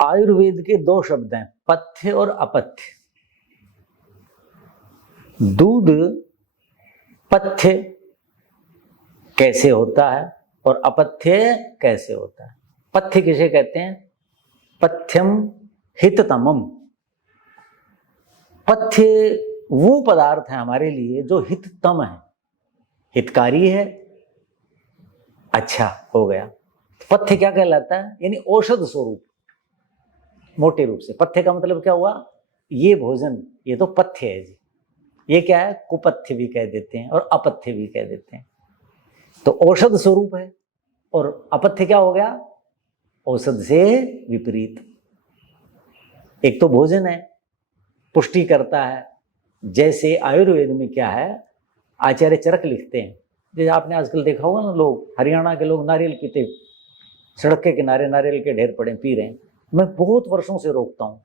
आयुर्वेद के दो शब्द हैं, पथ्य और अपथ्य। दूध पथ्य कैसे होता है और अपथ्य कैसे होता है? पथ्य किसे कहते हैं? पथ्यम हिततमम। पथ्य वो पदार्थ है हमारे लिए जो हिततम है, हितकारी है, अच्छा हो गया। पथ्य क्या कहलाता है? यानी औषध स्वरूप। मोटे रूप से पथ्य का मतलब क्या हुआ? ये भोजन, ये तो पथ्य है जी। ये क्या है? कुपथ्य भी कह देते हैं और अपथ्य भी कह देते हैं। तो औषध स्वरूप है। और अपथ्य क्या हो गया? औषध से विपरीत। एक तो भोजन है, पुष्टि करता है। जैसे आयुर्वेद में क्या है, आचार्य चरक लिखते हैं, जैसे आपने आजकल देखा होगा ना, लोग हरियाणा के लोग नारियल पीते, सड़क के किनारे नारियल के ढेर पड़े पी रहे हैं। मैं बहुत वर्षों से रोकता हूं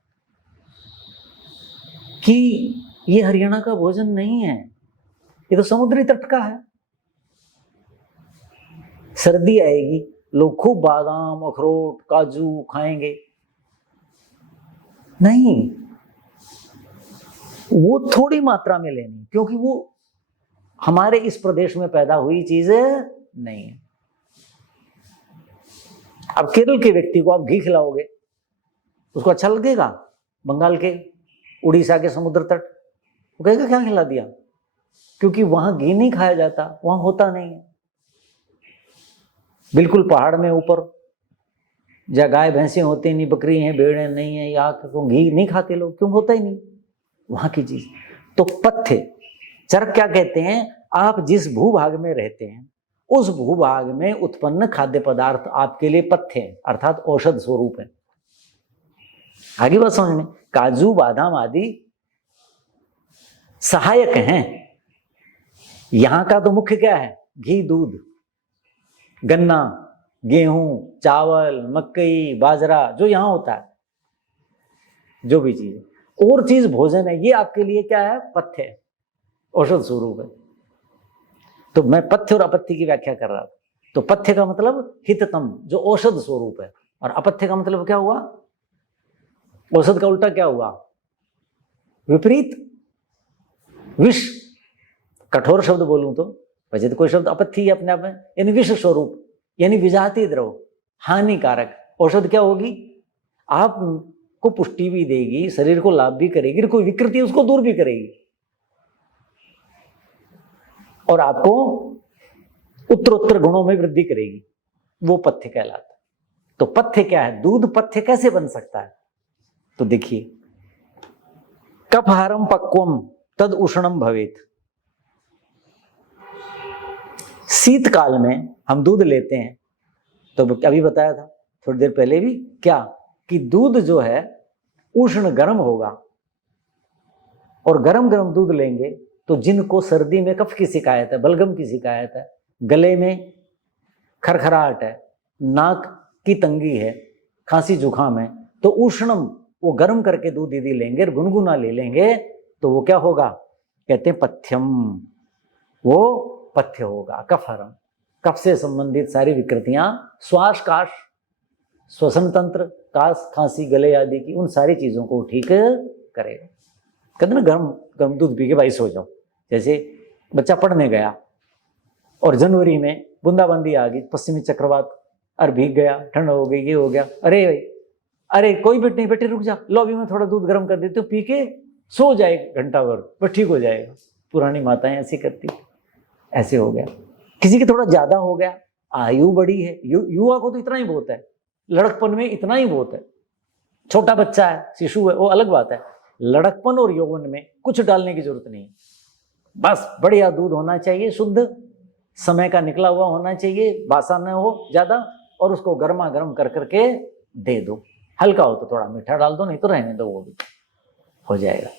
कि ये हरियाणा का भोजन नहीं है, ये तो समुद्री तट का है। सर्दी आएगी, लोग खूब बादाम, अखरोट, काजू खाएंगे। नहीं, वो थोड़ी मात्रा में लेनी, क्योंकि वो हमारे इस प्रदेश में पैदा हुई चीज नहीं है। अब केरल के व्यक्ति को आप घी खिलाओगे, उसको अच्छा लगेगा? बंगाल के, उड़ीसा के समुद्र तट, वो कहेगा क्या खिला दिया? क्योंकि वहां घी नहीं खाया जाता, वहां होता नहीं है। बिल्कुल पहाड़ में ऊपर जहाँ गाय भैंसे होती नहीं, बकरी हैं, भेड़ें नहीं है, या तो घी नहीं खाते लोग, क्यों? होता ही नहीं वहां की चीज। तो पथ्य, चरक क्या कहते हैं? आप जिस भूभाग में रहते हैं उस भूभाग में उत्पन्न खाद्य पदार्थ आपके लिए पथ्य है, अर्थात औषध स्वरूप है। आगे बात समझ में? काजू बादाम आदि सहायक हैं। यहां का तो मुख्य क्या है? घी, दूध, गन्ना, गेहूं, चावल, मकई, बाजरा, जो यहां होता है, जो भी चीज है। और चीज भोजन है, ये आपके लिए क्या है? पथ्य है, औषध स्वरूप है। तो मैं पथ्य और अपथ्य की व्याख्या कर रहा था। तो पथ्य का मतलब हिततम, जो औषध स्वरूप है, और अपथ्य का मतलब क्या हुआ? औषध का उल्टा क्या हुआ? विपरीत, विष। कठोर शब्द बोलूं तो, वैसे तो कोई शब्द अपथ्य ही अपने आप में, यानी विष स्वरूप, यानी विजातीय द्रव, हानिकारक। औषध क्या होगी? आपको पुष्टि भी देगी, शरीर को लाभ भी करेगी, कोई विकृति उसको दूर भी करेगी, और आपको उत्तरोत्तर गुणों में वृद्धि करेगी। वो पथ्य कहलाता है। तो पथ्य क्या है? दूध पथ्य कैसे बन सकता है? तो देखिए, कफहारम पक्वम तद उष्णम भवेत। शीतकाल में हम दूध लेते हैं, तो अभी बताया था थोड़ी देर पहले भी, क्या कि दूध जो है उष्ण गर्म होगा, और गर्म गर्म दूध लेंगे तो जिनको सर्दी में कफ की शिकायत है, बलगम की शिकायत है, गले में खरखराहट है, नाक की तंगी है, खांसी जुकाम है, तो उष्णम, वो गर्म करके दूध यदि लेंगे और गुनगुना ले लेंगे तो वो क्या होगा? कहते हैं पथ्यम, वो पथ्य होगा। कफहरम, कफ से संबंधित सारी विकृतियां, श्वास काश, श्वसन तंत्र, काश, खांसी, गले आदि की, उन सारी चीजों को ठीक करेगा। कहते ना गर्म गर्म दूध पी के भाई सो जाओ। जैसे बच्चा पढ़ने गया और जनवरी में बूंदाबांदी आ गई, पश्चिमी चक्रवात, और भीग गया, ठंड हो गई, ये हो गया, अरे भाई, अरे कोई बेट नहीं, बेटे रुक जा, लॉबी में थोड़ा दूध गर्म कर देते हो, पी के सो जाए घंटा भर, बस ठीक हो जाएगा। पुरानी माताएं ऐसी करती। ऐसे हो गया। किसी की थोड़ा ज्यादा हो गया, आयु बड़ी है, युवा को तो इतना ही बहुत है, लड़कपन में इतना ही बहुत है। छोटा बच्चा है, शिशु है, वो अलग बात है। लड़कपन और यौवन में कुछ डालने की जरूरत नहीं, बस बढ़िया दूध होना चाहिए, शुद्ध, समय का निकला हुआ होना चाहिए, बासा न हो ज्यादा, और उसको गर्मा गर्म कर करके दे दो। हल्का हो तो थोड़ा मीठा डाल दो, नहीं तो रहने दो, वो भी हो जाएगा।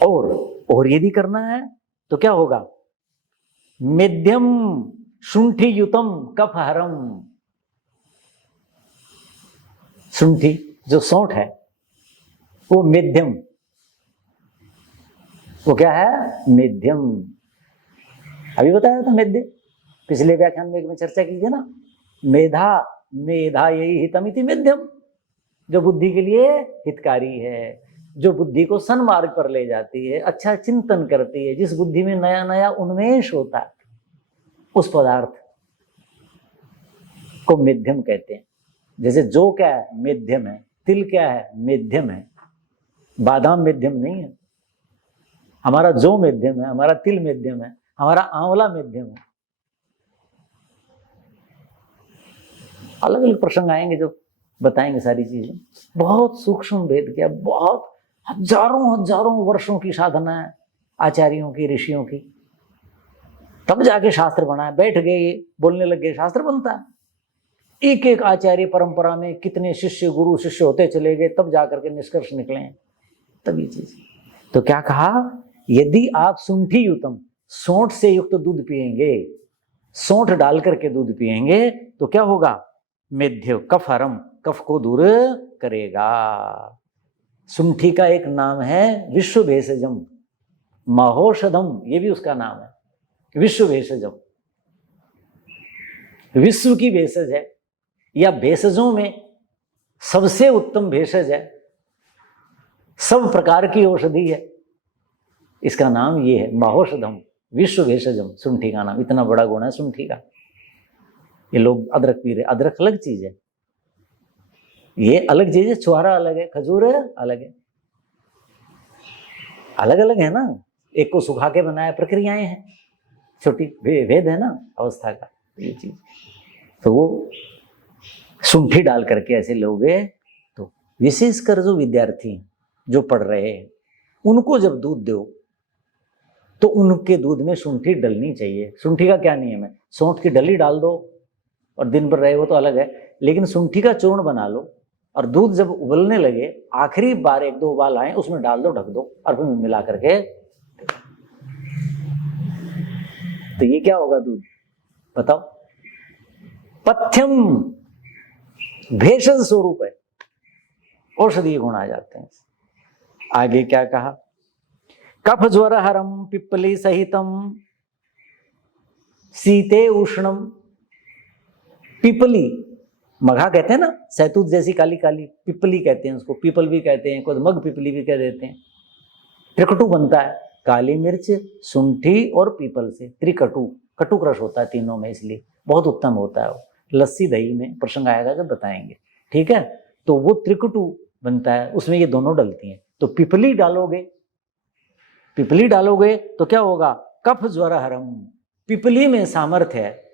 और यदि करना है तो क्या होगा? मध्यम शुंठी युतम कफहरम। शुंठी जो सौंठ है, वो मध्यम, वो क्या है? मध्यम। अभी बताया था मेध्य, पिछले व्याख्यान में चर्चा की थी ना, मेधा मेधा यही हितमिति मध्यम। जो बुद्धि के लिए हितकारी है, जो बुद्धि को सन्मार्ग पर ले जाती है, अच्छा चिंतन करती है, जिस बुद्धि में नया नया उन्मेष होता है, उस पदार्थ को मध्यम कहते हैं। जैसे जो क्या है, मध्यम है। तिल क्या है, मध्यम है। बादाम मध्यम नहीं है। हमारा जो मध्यम है, हमारा तिल मध्यम है, हमारा आंवला मध्यम है। अलग अलग प्रसंग आएंगे जो बताएंगे सारी चीजें। बहुत सूक्ष्म भेद किया, बहुत हजारों वर्षों की साधना है आचार्यों की, ऋषियों की, तब जाके शास्त्र बना है। बैठ गए, बोलने लग गए, शास्त्र बनता है। एक एक आचार्य परंपरा में कितने शिष्य, गुरु शिष्य होते चले गए, तब जाकर के निष्कर्ष निकले हैं। तब ये चीज तो क्या कहा, यदि आप शुंठी युतम, सोंठ से युक्त दूध पिएंगे, सोंठ डाल करके दूध पिएंगे तो क्या होगा, मेध्य कफ हरम, कफ को दूर करेगा। शुंठी का एक नाम है विश्व भेषजम, महोषधम, ये भी उसका नाम है, विश्व भेषजम। विश्व की भेषज है, या भेषजों में सबसे उत्तम भेषज है, सब प्रकार की औषधि है, इसका नाम ये है महोषधम, विश्व भेषजम। शुंठी का नाम, इतना बड़ा गुण है शुंठी का। ये लोग अदरक पी रहे, अदरक अलग चीज है, ये अलग चीज है, छुहारा अलग है, खजूर अलग है, अलग अलग है ना। एक को सुखा के बनाया, प्रक्रियाएं हैं, छोटी भेद है ना अवस्था का। ये चीज तो वो शुंठी डाल करके ऐसे लोगे तो विशेषकर जो विद्यार्थी जो पढ़ रहे हैं, उनको जब दूध दो तो उनके दूध में शुंठी डलनी चाहिए। शुंठी का क्या नियम है, सौंठ की डली डाल दो और दिन भर रहे वो तो अलग है, लेकिन शुंठी का चूर्ण बना लो और दूध जब उबलने लगे, आखिरी बार एक दो उबाल आए, उसमें डाल दो, ढक दो और फिर मिला करके, तो ये क्या होगा दूध बताओ, पथ्यम भेषज स्वरूप है, औषधीय गुण आ जाते हैं। आगे क्या कहा, कफ ज्वर हरम पिप्पली सहितम शीते उष्णम। पिपली, मघा कहते हैं ना, सहतूत जैसी काली काली, पिपली कहते हैं उसको, पीपल भी कहते हैं, कोई मग पिपली भी कह देते हैं। त्रिकटु बनता है काली मिर्च, शुंठी और पीपल से, त्रिकटु, कटुक रस होता है तीनों में, इसलिए बहुत उत्तम होता है वो। लस्सी दही में प्रसंग आएगा जब बताएंगे, ठीक है। तो वो त्रिकटु बनता है, उसमें ये दोनों डलती हैं। तो पिपली डालोगे, पिपली डालोगे तो क्या होगा, कफ ज्वर हरम। पिपली में सामर्थ्य है।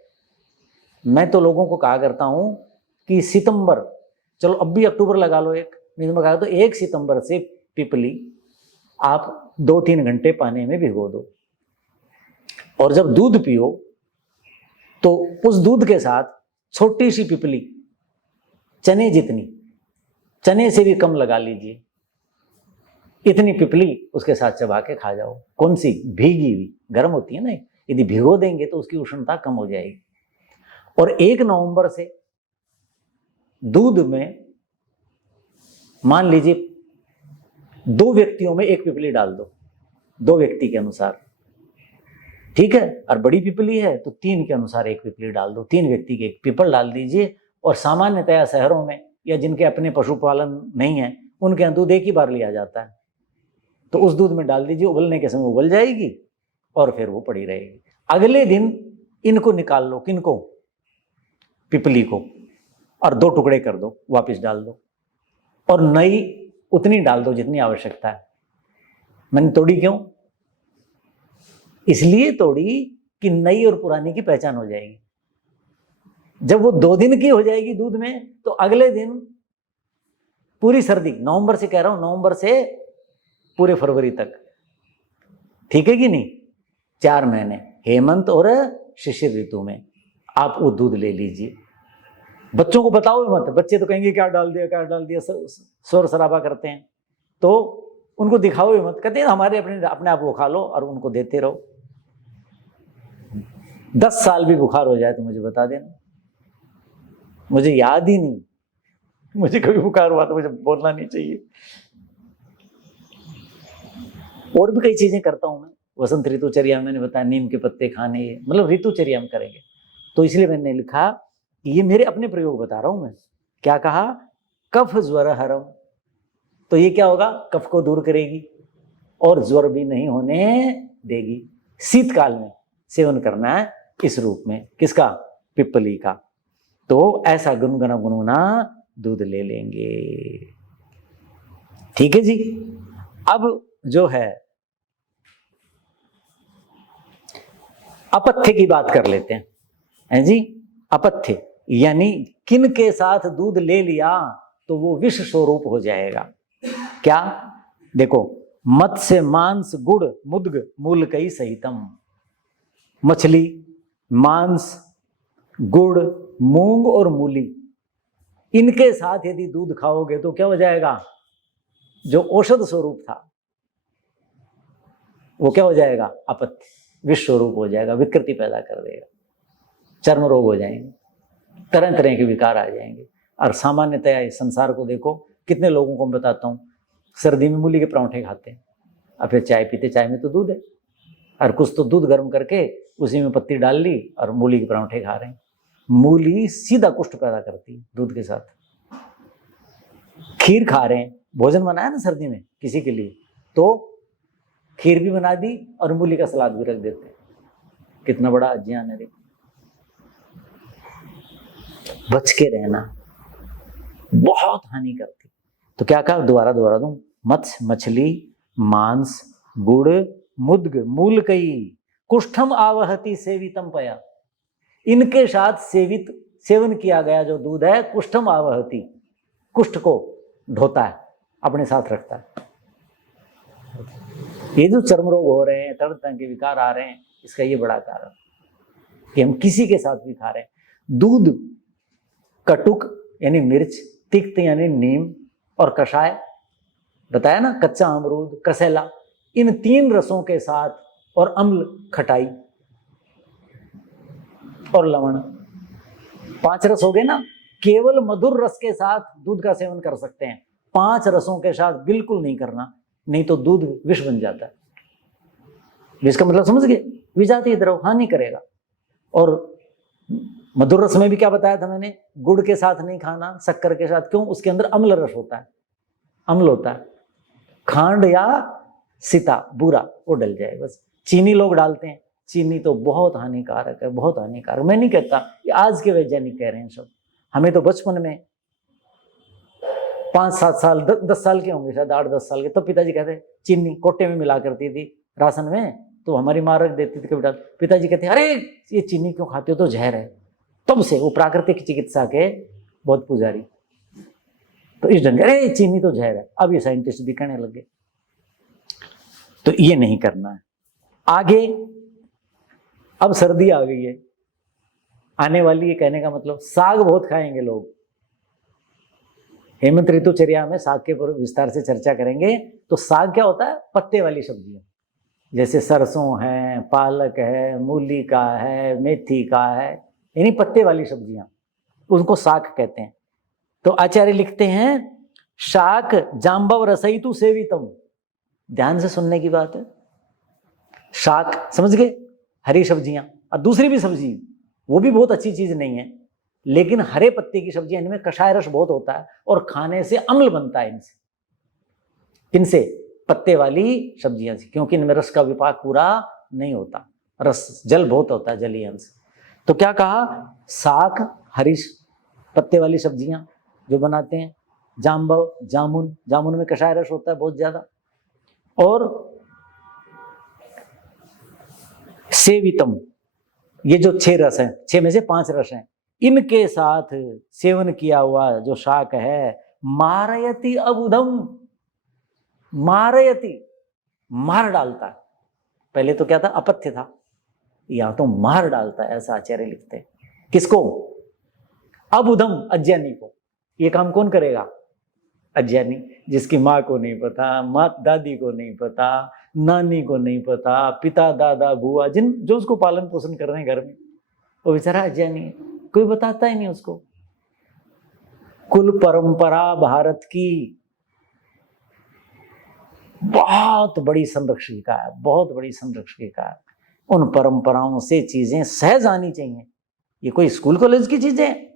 मैं तो लोगों को कहा करता हूं कि सितंबर, चलो अब भी अक्टूबर लगा लो, एक नहीं तो कहा तो 1 सितंबर से पिपली आप 2-3 घंटे पानी में भिगो दो, और जब दूध पियो तो उस दूध के साथ छोटी सी पिपली, चने जितनी, चने से भी कम लगा लीजिए, इतनी पिपली उसके साथ चबा के खा जाओ। कौन सी, भीगी हुई, गर्म होती है ना, यदि भिगो देंगे तो उसकी उष्णता कम हो जाएगी। और 1 नवंबर से दूध में मान लीजिए 2 व्यक्तियों में 1 पिपली डाल दो, 2 व्यक्ति के अनुसार, ठीक है। और बड़ी पिपली है तो 3 के अनुसार 1 पिपली डाल दो, 3 व्यक्ति के 1 पीपल डाल दीजिए। और सामान्यतया शहरों में या जिनके अपने पशुपालन नहीं है, उनके यहाँ दूध एक ही बार लिया जाता है, तो उस दूध में डाल दीजिए, उबलने के समय उबल जाएगी और फिर वो पड़ी रहेगी। अगले दिन इनको निकाल लो, किनको, पिपली को, और 2 टुकड़े कर दो, वापस डाल दो, और नई उतनी डाल दो जितनी आवश्यकता है। मैंने तोड़ी क्यों, इसलिए तोड़ी कि नई और पुरानी की पहचान हो जाएगी। जब वो 2 दिन की हो जाएगी दूध में, तो अगले दिन पूरी सर्दी, नवंबर से कह रहा हूं, नवंबर से पूरे फरवरी तक, ठीक है कि नहीं, 4 महीने हेमंत और शिशिर ऋतु में आप वो दूध ले लीजिए। बच्चों को बताओ मत, बच्चे तो कहेंगे क्या डाल दिया क्या डाल दिया, शोर शराबा करते हैं, तो उनको दिखाओ मत, कहते हैं हमारे अपने आप वो खा लो और उनको देते रहो। 10 साल भी बुखार हो जाए तो मुझे बता देना, मुझे याद ही नहीं, मुझे कभी बुखार हुआ तो मुझे बोलना नहीं चाहिए। और भी कई चीजें करता हूं मैं, वसंत ऋतुचर्या में मैंने बताया, नीम के पत्ते खाने, मतलब ऋतुचर्या में करेंगे, तो इसलिए मैंने लिखा कि ये मेरे अपने प्रयोग बता रहा हूं मैं। क्या कहा, कफ ज्वर हरम, तो ये क्या होगा, कफ को दूर करेगी और ज्वर भी नहीं होने देगी। शीतकाल में सेवन करना है इस रूप में, किसका, पिप्पली का। तो ऐसा गुनगुना गुनगुना दूध ले लेंगे। ठीक है जी। अब जो है अपथ्य की बात कर लेते हैं जी। अपथ्य यानी किन के साथ दूध ले लिया तो वो विष स्वरूप हो जाएगा। क्या, देखो, मत्स्य मांस गुड़ मुद्ग मूलकई सहितम, मछली, मांस, गुड़, मूंग और मूली, इनके साथ यदि दूध खाओगे तो क्या हो जाएगा, जो औषध स्वरूप था वो क्या हो जाएगा, अपथ्य, विष स्वरूप हो जाएगा, विकृति पैदा कर देगा, चर्म रोग हो जाएंगे, तरह तरह के विकार आ जाएंगे। और सामान्यतया इस संसार को देखो, कितने लोगों को मैं बताता हूँ सर्दी में मूली के परांठे खाते हैं और फिर चाय पीते, चाय में तो दूध है, और कुछ तो दूध गर्म करके उसी में पत्ती डाल ली और मूली के परांठे खा रहे हैं। मूली सीधा कुष्ठ पैदा करती है दूध के साथ। खीर खा रहे हैं, भोजन बनाया ना सर्दी में किसी के लिए, तो खीर भी बना दी और मूली का सलाद भी रख देते हैं। कितना बड़ा अज्ञान है। बच के रहना, बहुत हानि करती। तो क्या कहा, दोबारा दोबारा दूं, मत्स्य, मछली, मांस, गुड़, मुद्ग, मूलकई, कुष्ठम आवहति सेवितम पया, इनके साथ सेवन किया गया जो दूध है, कुष्ठम आवहति, कुष्ठ को ढोता है, अपने साथ रखता है। ये जो चर्म रोग हो रहे हैं, तरह तरह के विकार आ रहे हैं, इसका ये बड़ा कारण कि हम किसी के साथ भी खा रहे हैं। दूध कटुक यानी मिर्च, तिक्त यानी नीम, और कषाय बताया ना, कच्चा अमरूद, कसेला, इन तीन रसों के साथ, और अम्ल, खटाई और लवण, 5 रस हो गए ना। केवल मधुर रस के साथ दूध का सेवन कर सकते हैं, 5 रसों के साथ बिल्कुल नहीं करना, नहीं तो दूध विष बन जाता है। विष का मतलब समझ गए, विजातीय द्रव, हानि करेगा। और मधुर रस में भी क्या बताया था मैंने, गुड़ के साथ नहीं खाना, शक्कर के साथ, क्यों, उसके अंदर अम्ल रस होता है, अम्ल होता है। खांड या सीता बुरा वो डल जाए बस। चीनी लोग डालते हैं, चीनी तो बहुत हानिकारक है, बहुत हानिकारक। मैं नहीं कहता, ये आज के वैज्ञानिक कह रहे हैं सब। हमें तो बचपन में 5-7 साल 10 साल के होंगे शायद, 8-10 साल के, तब पिताजी कहते चीनी कोटे में मिला करती थी राशन में, तो हमारी माँ रख देती थी कभी। पिताजी कहते अरे ये चीनी क्यों खाते हो, तो जहर है। तब से वो प्राकृतिक चिकित्सा के बहुत पुजारी, तो इस ढंग, अरे चीनी तो जहर है। अब ये साइंटिस्ट भी कहने लगे, तो ये नहीं करना है। आगे अब सर्दी आ गई है, आने वाली है, कहने का मतलब साग बहुत खाएंगे लोग। हेमंत ऋतुचर्या में साग के ऊपर विस्तार से चर्चा करेंगे। तो साग क्या होता है, पत्ते वाली सब्जियां, जैसे सरसों है, पालक है, मूली का है, मेथी का है, यानी पत्ते वाली सब्जियां, उनको साग कहते हैं। तो आचार्य लिखते हैं, शाक जाम्बव रसयितु सेवितम, ध्यान से सुनने की बात है। शाक समझ गए, हरी सब्जियां, और दूसरी भी सब्जी, वो भी बहुत अच्छी चीज नहीं है, लेकिन हरे पत्ते की सब्जियां, इनमें कषाय रस बहुत होता है और खाने से अम्ल बनता है इनसे पत्ते वाली सब्जियां से, क्योंकि इनमें रस का विपाक पूरा नहीं होता, रस जल बहुत होता है, जलीय अंश। तो क्या कहा, साग, हरी पत्ते वाली सब्जियां जो बनाते हैं, जाम्बव, जामुन, जामुन में कषाय रस होता है बहुत ज्यादा, और सेवितम, ये जो 6 रस हैं, 6 में से 5 रस हैं, इनके साथ सेवन किया हुआ जो शाक है, मारयति अबुधम, मारयति, मार डालता है। पहले तो क्या था, अपथ्य था, या तो मार डालता है, ऐसा आचार्य लिखते हैं। किसको, अबुधम, अज्ञानी को। ये काम कौन करेगा, अज्ञानी, जिसकी माँ को नहीं पता, माँ दादी को नहीं पता, नानी को नहीं पता, पिता, दादा, बुआ, जो उसको पालन पोषण कर रहे हैं घर में, वो बेचारा अज्ञानी है, कोई बताता ही नहीं उसको। कुल परंपरा भारत की बहुत बड़ी संरक्षिका है, बहुत बड़ी संरक्षिका है। उन परंपराओं से चीजें सहज आनी चाहिए। ये कोई स्कूल कॉलेज की चीजें,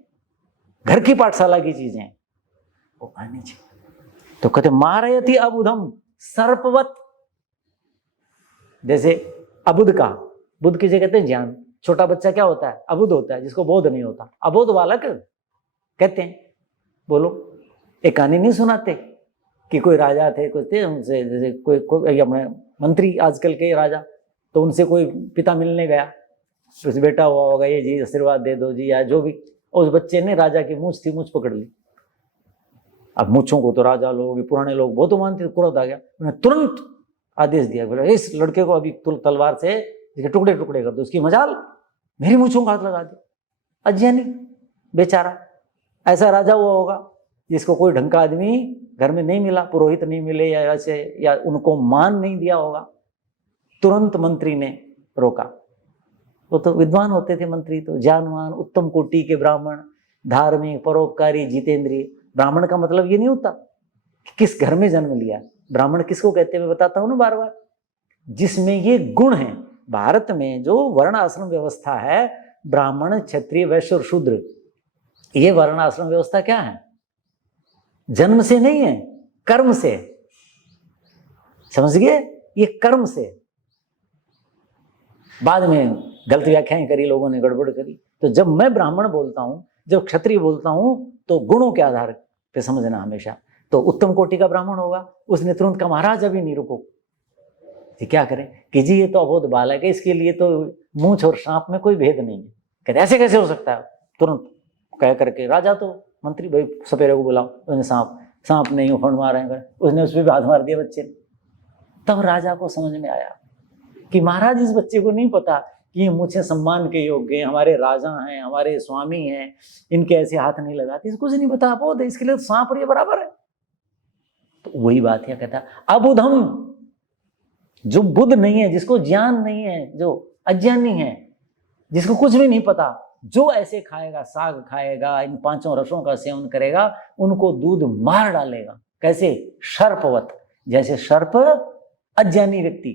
घर की पाठशाला की चीजें। वो आनी चाहिए। तो कहते मारयति अबुधम सर्पवत, जैसे अबुध का, बुद्ध किसे कहते हैं? ज्ञान। छोटा बच्चा क्या होता है? अबुध होता है, जिसको बोध नहीं होता, अबोध बालक कहते हैं। बोलो, एक कहानी नहीं सुनाते कि कोई राजा थे, कुछ थे उनसे, जैसे कोई अपने मंत्री आजकल के राजा, तो उनसे कोई पिता मिलने गया, उस बेटा हुआ होगा, ये जी आशीर्वाद दे दो जी, या जो भी, उस बच्चे ने राजा की मूंछ थी, मूंछ पकड़ ली। अब मूंछों को तो राजा लोग, पुराने लोग बहुत मानते, क्रोध आ गया, उन्होंने तुरंत आदेश दिया, बोला इस लड़के को अभी तलवार से टुकड़े टुकड़े कर दो, उसकी मजाल मेरी मूंछों का हाथ लगा दे। अज्ञानी बेचारा, ऐसा राजा हुआ होगा जिसको कोई ढंग का आदमी घर में नहीं मिला, पुरोहित नहीं मिले, या ऐसे, या उनको मान नहीं दिया होगा। तुरंत मंत्री ने रोका। वो तो विद्वान होते थे मंत्री, तो ज्ञानवान, उत्तम कोटि के ब्राह्मण, धार्मिक, परोपकारी, जितेंद्रिय। ब्राह्मण का मतलब ये नहीं होता कि किस घर में जन्म लिया। ब्राह्मण किसको कहते हैं मैं बताता हूं ना बार बार, जिसमें ये गुण है। भारत में जो वर्ण आश्रम व्यवस्था है, ब्राह्मण, क्षत्रिय, वैश्य और शूद्र, ये वर्ण आश्रम व्यवस्था क्या है? जन्म से नहीं है, कर्म से। समझ गए? ये कर्म से। बाद में गलत व्याख्याएं करी लोगों ने, गड़बड़ करी। तो जब मैं ब्राह्मण बोलता हूं, जब क्षत्रिय बोलता हूं, तो गुणों के आधार पे समझना हमेशा। तो उत्तम कोटि का ब्राह्मण होगा, उसने तुरंत कहा महाराज अभी नहीं रुको। क्या करें कि जी ये तो अबोध बालक है, इसके लिए तो मूंछ और सांप में कोई भेद नहीं है। कहते ऐसे कैसे हो सकता है? तुरंत कह करके राजा, तो मंत्री भाई सपेरे को बुलाओ, उसने सांप नहीं उफड़ मारेंगे, उसने उस पर भी हाथ मार दिया बच्चे ने। तब राजा को समझ में आया कि महाराज इस बच्चे को नहीं पता कि ये मुझे सम्मान के योग्य हैं, हमारे राजा हैं, हमारे स्वामी हैं, इनके ऐसे हाथ नहीं लगाते, इसको नहीं पता अबोध है, इसके लिए तो सांप और ये बराबर है। तो वही बात है, कहता अबुधम, जो बुद्ध नहीं है, जिसको ज्ञान नहीं है, जो अज्ञानी है, जिसको कुछ भी नहीं पता, जो ऐसे खाएगा, साग खाएगा, इन पांचों रसों का सेवन करेगा, उनको दूध मार डालेगा। कैसे? सर्पवत। जैसे सर्प अज्ञानी व्यक्ति,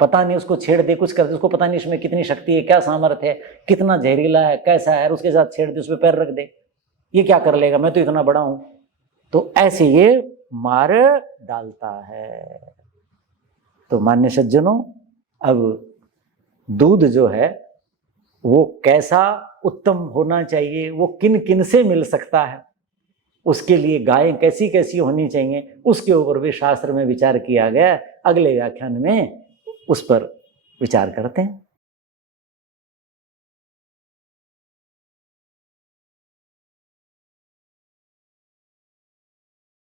पता नहीं, उसको छेड़ दे, कुछ कर दे, उसको पता नहीं इसमें कितनी शक्ति है, क्या सामर्थ्य है, कितना जहरीला है, कैसा है, उसके साथ छेड़ दे, उस पर पैर रख दे, ये क्या कर लेगा, मैं तो इतना बड़ा हूं। तो ऐसे ये मार डालता है। तो मान्य सज्जनों, अब दूध जो है वो कैसा उत्तम होना चाहिए, वो किन किन से मिल सकता है, उसके लिए गायें कैसी कैसी होनी चाहिए, उसके ऊपर भी शास्त्र में विचार किया गया। अगले व्याख्यान में उस पर विचार करते हैं।